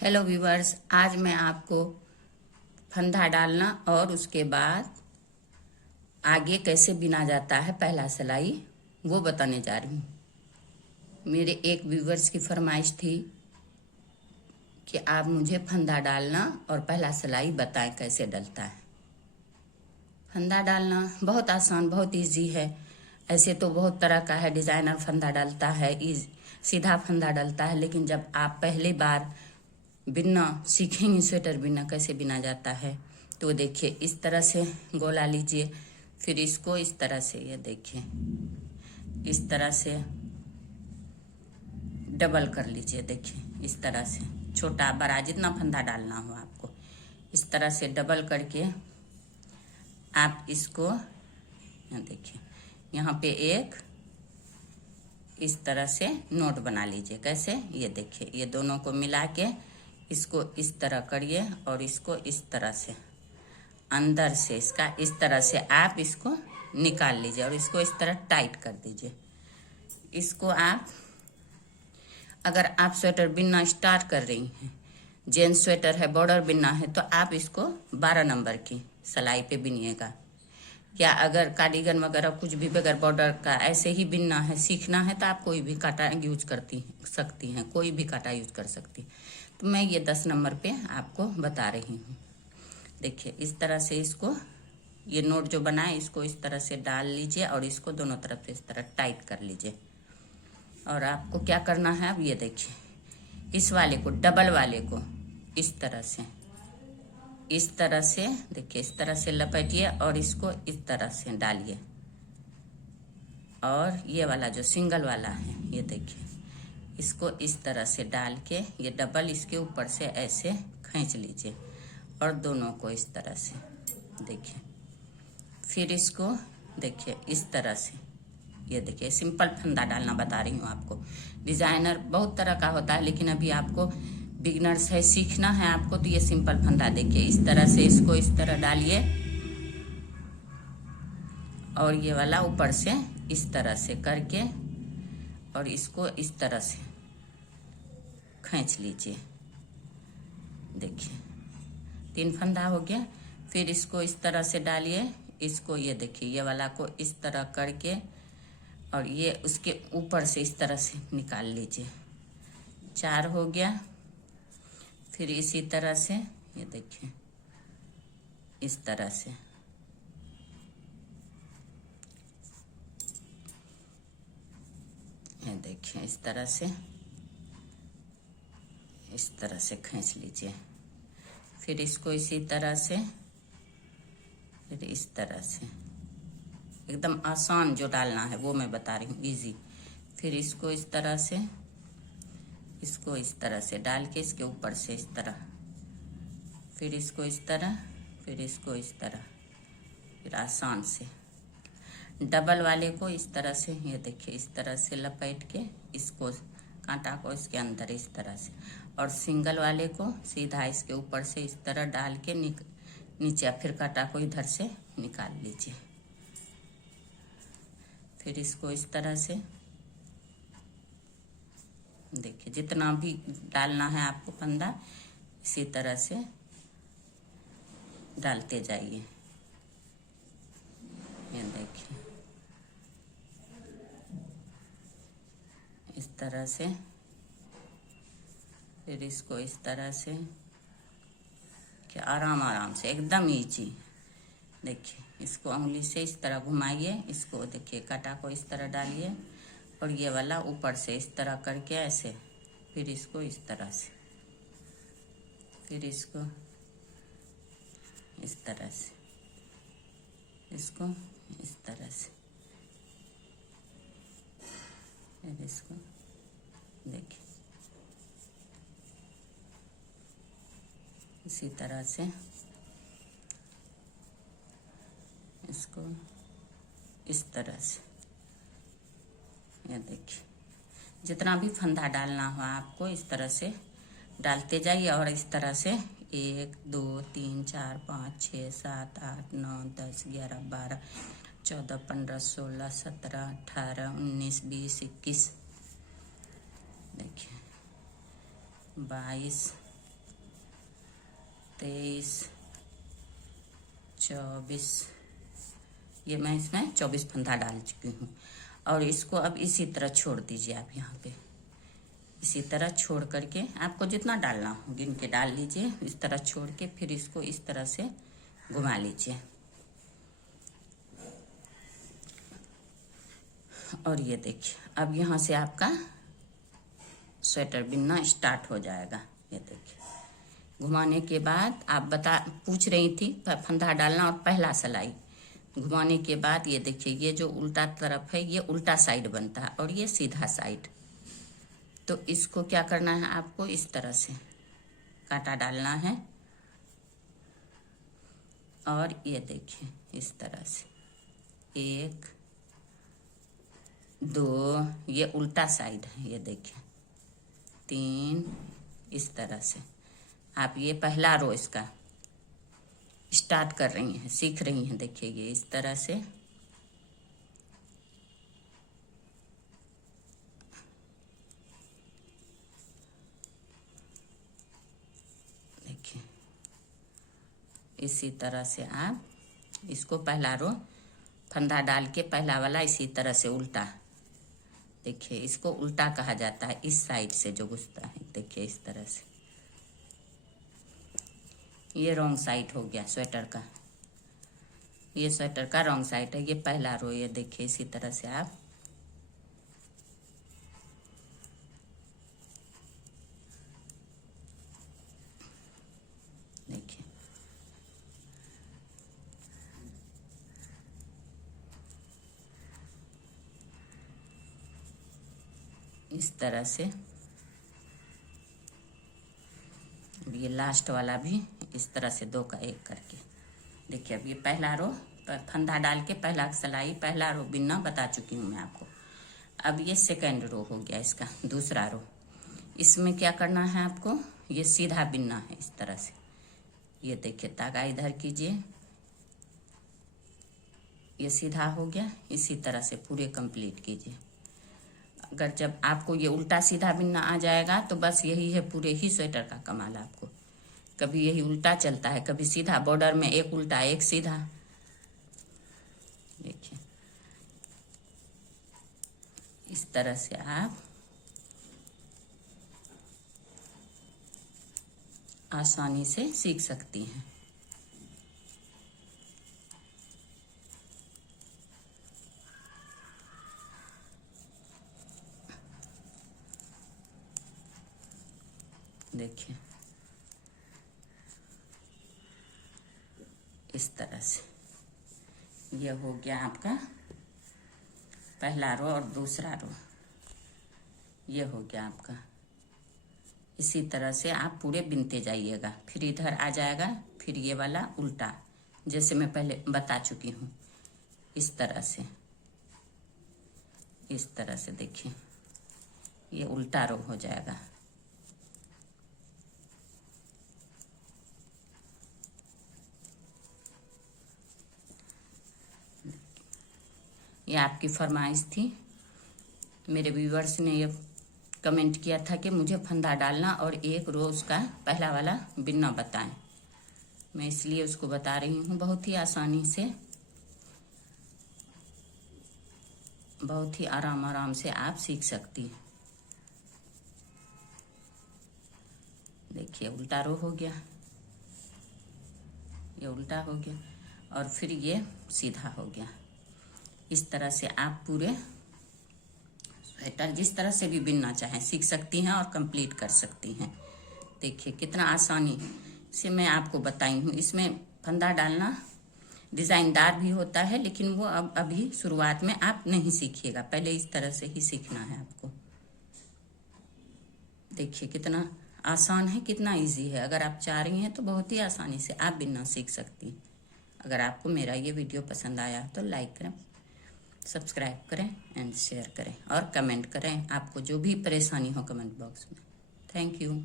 Hello viewers, आज मैं आपको फंदा डालना और उसके बाद आगे कैसे बिना जाता है पहला सिलाई वो बताने जा रही हूँ। मेरे एक व्यूवर्स की फरमाइश थी कि आप मुझे फंदा डालना और पहला सिलाई बताएं कैसे डलता है। फंदा डालना बहुत आसान, बहुत इजी है। ऐसे तो बहुत तरह का है, डिज़ाइनर फंदा डालता है, सीधा फंदा डलता है, लेकिन जब आप पहली बार बिनना सीखेंगे, स्वेटर बिनना कैसे बिना जाता है, तो देखिए इस तरह से गोला लीजिए, फिर इसको इस तरह से, ये देखिए इस तरह से डबल कर लीजिए। देखिए इस तरह से छोटा बड़ा जितना फंदा डालना हो आपको, इस तरह से डबल करके आप इसको यहाँ देखिए, यहाँ पे एक इस तरह से नोट बना लीजिए। कैसे, ये देखिए, ये दोनों को मिला के इसको इस तरह करिए और इसको इस तरह से अंदर से इसका इस तरह से आप इसको निकाल लीजिए और इसको इस तरह टाइट कर दीजिए। इसको आप अगर आप स्वेटर बिनना स्टार्ट कर रही हैं, जेंट्स स्वेटर है, बॉर्डर बिनना है, तो आप इसको 12 नंबर की सिलाई पे बिनिएगा। या अगर कार्डिगन वगैरह कुछ भी बगैर बॉर्डर का ऐसे ही बिनना है, सीखना है, तो आप कोई भी कांटा यूज सकती हैं, कोई भी कांटा यूज कर सकती। तो मैं ये 10 नंबर पे आपको बता रही हूँ। देखिए इस तरह से इसको, ये नोट जो बनाए इसको इस तरह से डाल लीजिए और इसको दोनों तरफ से इस तरह टाइट कर लीजिए। और आपको क्या करना है, अब ये देखिए, इस वाले को, डबल वाले को इस तरह से देखिए, इस तरह से लपेटिए और इसको इस तरह से डालिए। और ये वाला जो सिंगल वाला है, ये देखिए, इसको इस तरह से डाल के ये डबल इसके ऊपर से ऐसे खींच लीजिए और दोनों को इस तरह से देखिए। फिर इसको देखिए इस तरह से, ये देखिए सिंपल फंदा डालना बता रही हूँ आपको। डिजाइनर बहुत तरह का होता है, लेकिन अभी आपको बिगनर्स है, सीखना है आपको, तो ये सिंपल फंदा देखिए इस तरह से इसको इस तरह डालिए और ये वाला ऊपर से इस तरह से करके और इसको इस तरह से खींच लीजिए। देखिए 3 फंदा हो गया। फिर इसको इस तरह से डालिए, इसको ये देखिए, ये वाला को इस तरह करके और ये उसके ऊपर से इस तरह से निकाल लीजिए। 4 हो गया। फिर इसी तरह से ये देखिए, इस तरह से ये देखिए, इस तरह से खींच लीजिए। फिर इसको इसी तरह से, फिर इस तरह से, एकदम आसान जो डालना है वो मैं बता रही हूँ, इजी। फिर इसको इस तरह से, इसको इस तरह से डाल के इसके ऊपर से इस तरह, फिर इसको इस तरह, फिर इसको इस तरह, फिर आसान से डबल वाले को इस तरह से, ये देखिए इस तरह से लपेट के इसको कांटा को इसके अंदर इस तरह से, और सिंगल वाले को सीधा इसके ऊपर से इस तरह डाल के नीचे, फिर कांटा को इधर से निकाल लीजिए। फिर इसको इस तरह से देखिए, जितना भी डालना है आपको फंदा, इसी तरह से डालते जाइए। ये देखिए इस तरह से, फिर इसको इस तरह से, कि आराम से एकदम इजी। देखिए इसको उंगली से इस तरह घुमाइए, इसको देखिए कांटा को इस तरह डालिए और ये वाला ऊपर से इस तरह करके ऐसे, फिर इसको इस तरह से, फिर इसको इस तरह से, इसको इस तरह से, फिर इसको देखिए इसी तरह से, इसको इस तरह से, ये देखिए जितना भी फंदा डालना हो आपको इस तरह से डालते जाइए। और इस तरह से 1 2 3 4 5 6 7 8 9 10 11 12 14 15 16 17 18 19 20 21, देखिए 22 23, 24, ये मैं इसमें 24 फंदा डाल चुकी हूँ। और इसको अब इसी तरह छोड़ दीजिए आप यहाँ पे, इसी तरह छोड़ करके आपको जितना डालना हो गिन के डाल लीजिए। इस तरह छोड़ के फिर इसको इस तरह से घुमा लीजिए। और ये देखिए अब यहाँ से आपका स्वेटर बिनना स्टार्ट हो जाएगा। ये देखिए घुमाने के बाद आप पूछ रही थी फंदा डालना और पहला सिलाई घुमाने के बाद ये देखिए ये जो उल्टा तरफ है ये उल्टा साइड बनता है और ये सीधा साइड। तो इसको क्या करना है, आपको इस तरह से कांटा डालना है और ये देखिए इस तरह से 1, 2, ये उल्टा साइड है, ये देखिए 3, इस तरह से आप ये पहला रो इसका स्टार्ट कर रही हैं, सीख रही हैं। देखिए ये इस तरह से देखिए इसी तरह से आप इसको पहला रो फंदा डाल के पहला वाला इसी तरह से उल्टा, देखिए इसको उल्टा कहा जाता है, इस साइड से जो घुसता है। देखिए इस तरह से ये रॉन्ग साइड हो गया स्वेटर का, ये स्वेटर का रॉन्ग साइड है, ये पहला रो। ये देखिए इसी तरह से आप देखिए इस तरह से। अब ये लास्ट वाला भी इस तरह से 2 का 1 करके देखिए। अब ये पहला रो फंदा डाल के पहला सिलाई पहला रो बिनना बता चुकी हूँ मैं आपको। अब ये सेकंड रो हो गया इसका दूसरा रो। इसमें क्या करना है आपको, ये सीधा बिनना है इस तरह से। ये देखिए धागा इधर कीजिए, ये सीधा हो गया, इसी तरह से पूरे कंप्लीट कीजिए। अगर जब आपको ये उल्टा सीधा बिनना आ जाएगा तो बस यही है पूरे ही स्वेटर का कमाल। आपको कभी यही उल्टा चलता है, कभी सीधा, बॉर्डर में एक उल्टा एक सीधा। देखिए इस तरह से आप आसानी से सीख सकती हैं। देखिए इस तरह से ये हो गया आपका पहला रो और दूसरा रो, ये हो गया आपका। इसी तरह से आप पूरे बिनते जाइएगा, फिर इधर आ जाएगा, फिर ये वाला उल्टा जैसे मैं पहले बता चुकी हूँ। इस तरह से, इस तरह से देखिए ये उल्टा रो हो जाएगा। ये आपकी फरमाइश थी, मेरे व्यूअर्स ने ये कमेंट किया था कि मुझे फंदा डालना और 1 रोज का पहला वाला बिनना बताएं। मैं इसलिए उसको बता रही हूँ। बहुत ही आसानी से, बहुत ही आराम से आप सीख सकती हैं। देखिए उल्टा रो हो गया, ये उल्टा हो गया और फिर ये सीधा हो गया। इस तरह से आप पूरे स्वेटर जिस तरह से भी बिनना चाहें सीख सकती हैं और कंप्लीट कर सकती हैं। देखिए कितना आसानी से मैं आपको बताई हूँ। इसमें फंदा डालना डिज़ाइनदार भी होता है, लेकिन वो अब अभी शुरुआत में आप नहीं सीखिएगा, पहले इस तरह से ही सीखना है आपको। देखिए कितना आसान है, कितना इजी है। अगर आप चाह रही हैं तो बहुत ही आसानी से आप बिनना सीख सकती हैं। अगर आपको मेरा ये वीडियो पसंद आया तो लाइक करें, सब्सक्राइब करें एंड शेयर करें और कमेंट करें। आपको जो भी परेशानी हो कमेंट बॉक्स में। Thank you.